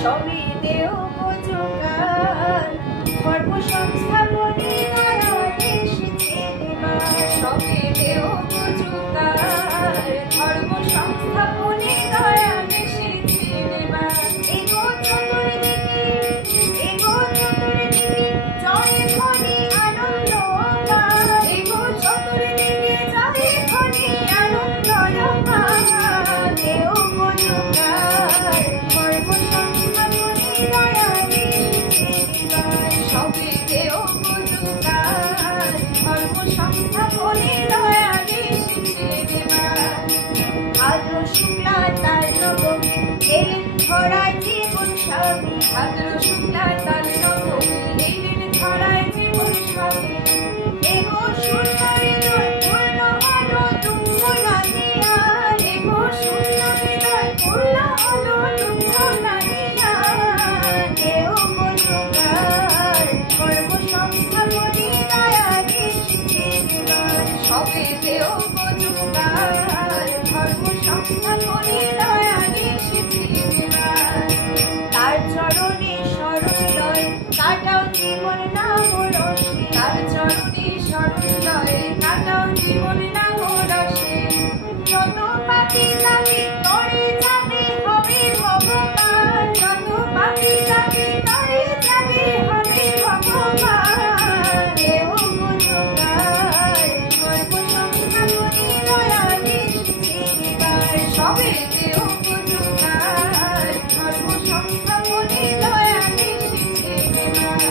সবই দেও উপযোগার কর্মসংস্থাপনে দয়া এসেছে এবার। সবই দেও উপযোগার কর্মসংস্থাপনে দয়া এসেছে এবার। এগো চতুর্দিকে এগো চতুর্দিকে জয় ধ্বনি আনন্দ গান। এগো চতুর্দিকে জয় ধ্বনি আনন্দ গান। দেও উপযোগার কর্মসংস্থাপনে দয়া এসেছে এবার। সবই দেও উপযোগার কর্মসংস্থাপনে দয়া এসেছে এবার। ভাদ্র শুক্লা তাল নবমী এলেন ধরায় জীবন স্বামী। ভাদ্র শুক্লা তাল নবমী এলেন ধরায় জীবন স্বামী। এগো শূন্য হৃদয় পূর্ণ হলো দুঃখ নাহিয়া। এগো শূন্য হৃদয় পূর্ণ হলো দুঃখ নাহিয়া। দেও উপযোগার কর্মসংস্থাপনে দয়া এসেছে এবার। সবে দেও উপযোগার কর্মসংস্থাপনে দয়া এসেছে এবার। তার চরণে শরণ লয় কাটাও জীবন নাম রসে। তার চরণে শরণ লয় কাটাও জীবন নাম রসে। যত পাপী যাবে তরে যাবে হবে ভগবান। যত পাপী যাবে তরে যাবে হবে ভগবান। দেও উপযোগার কর্মসংস্থাপনে দয়া এসেছে এবার। সবে দেও উপযোগার কর্মসংস্থাপনে দয়া এসেছে এবার।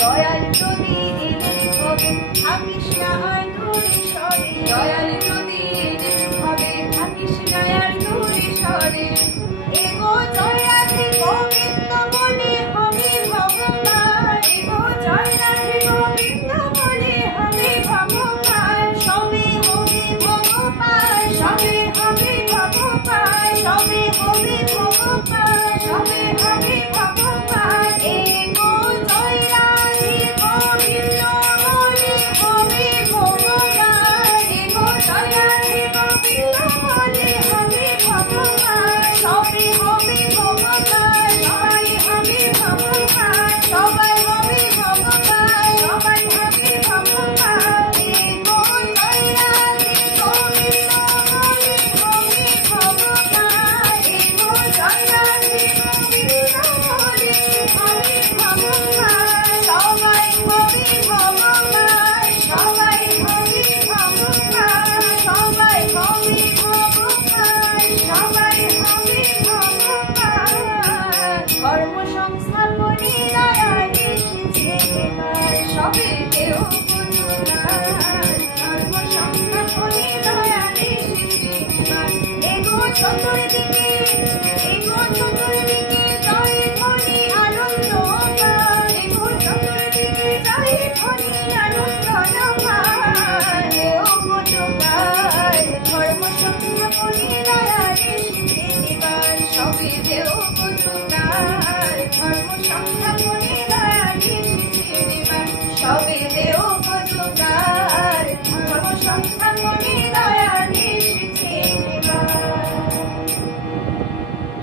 দয়াল যদি এদের হবে থাকিস না আর দূরে সরে। দয়াল যদি এদের হবে থাকিস না আর দূরে সরে। এগো জয় রাধে গোবিন্দ বলে হবে ভগবান। এগো জয় রাধে গোবিন্দ বলে হবে ভগবান। সবে হবে ভগবান সবে হবে ভগবান। সবে হবে ভগবান সবে হবে ভগবান। এগো জয় রাধে গোবিন্দ বলে হবে ভগবান। এগো জয় রাধে গোবিন্দ বলে হবে ভগবান। সবে হবে ভগবান সবাই হবে ভগবান। সবাই হবে ভগবান সবাই হবে ভগবান। এগো জয় রাধে গোবিন্দ বলে হবে ভগবান। এগো জয় রাধে গোবিন্দ বলে হবে ভগবান। সবাই হবে ভগবান সবাই হবে ভগবান। সবাই হবে ভগবান সবাই হবে ভগবান। কর্মসংস্থাপনে দয়া এসেছে এবার। সবে দেও উপযোগার কর্মসংস্থাপনে দয়া এসেছে এবার। এগো চতুর্দিকে এগো চতুর্দিকে জয় ধ্বনি আনন্দ গান। এগো চতুর্দিকে জয় ধ্বনি আনন্দ গান। দেও উপযোগার কর্মসংস্থাপনে দয়া এসেছে এবার। সবে দেও উপযোগার কর্মসংস্থাপনে